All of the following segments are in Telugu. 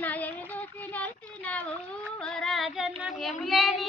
రాజన్న ఏమి చూసి నడిచినావు రాజన్న ఏమి లేని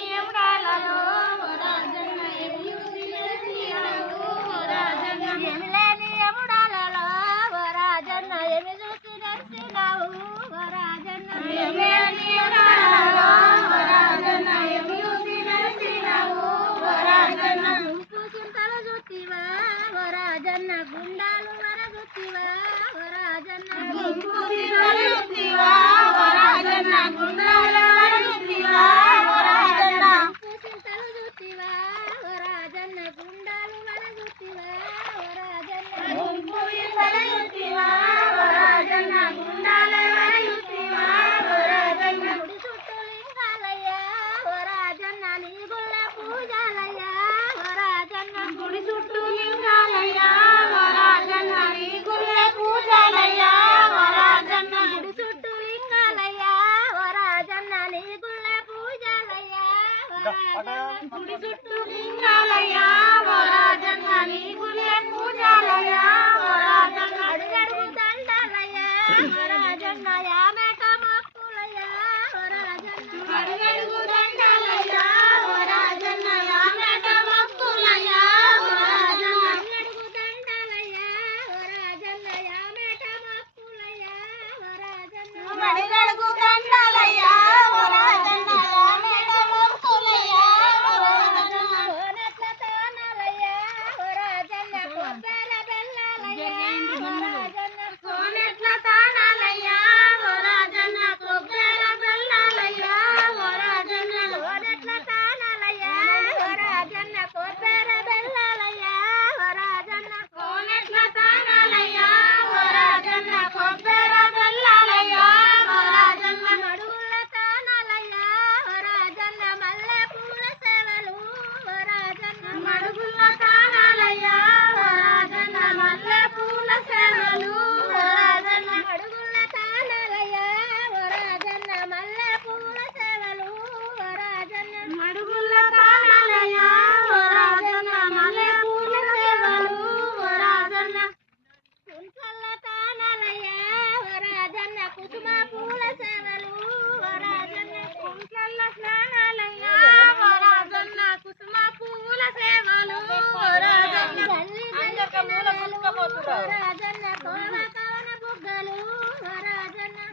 గుడి చుట్టూ లింగాలయ వరాజన్న నీ గురే పూజాలయ వరాజన్న అడుగడుగు దండాలయ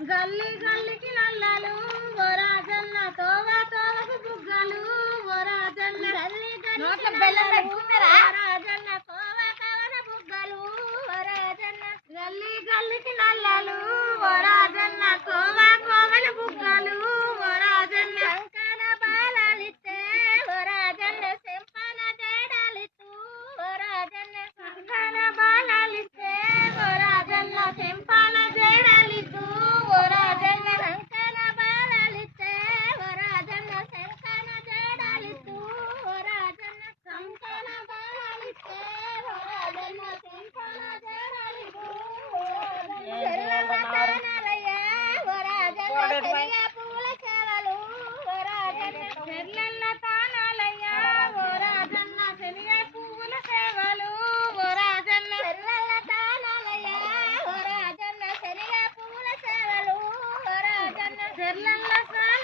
గల్లీ గల్లీకి నల్లలు వరాజన్న రాజన్న తోవ తోవకు బుగ్గలు వరాజన్న రాజన్న గల్లి గల్లి రాజన్న తోవ తోవన బుగ్గలు వరాజన్న గల్లీ గల్లీకి నల్లలు వరాజన్న రాజన్న తోవ బుగ్గలు వరాజన్న రాజన్న శంకర బాలాలితే ఓ శంపన జడలితూ వరాజన్న రాజన్న శంకర బాలాలితే ఓ శంప hacerla en la sala.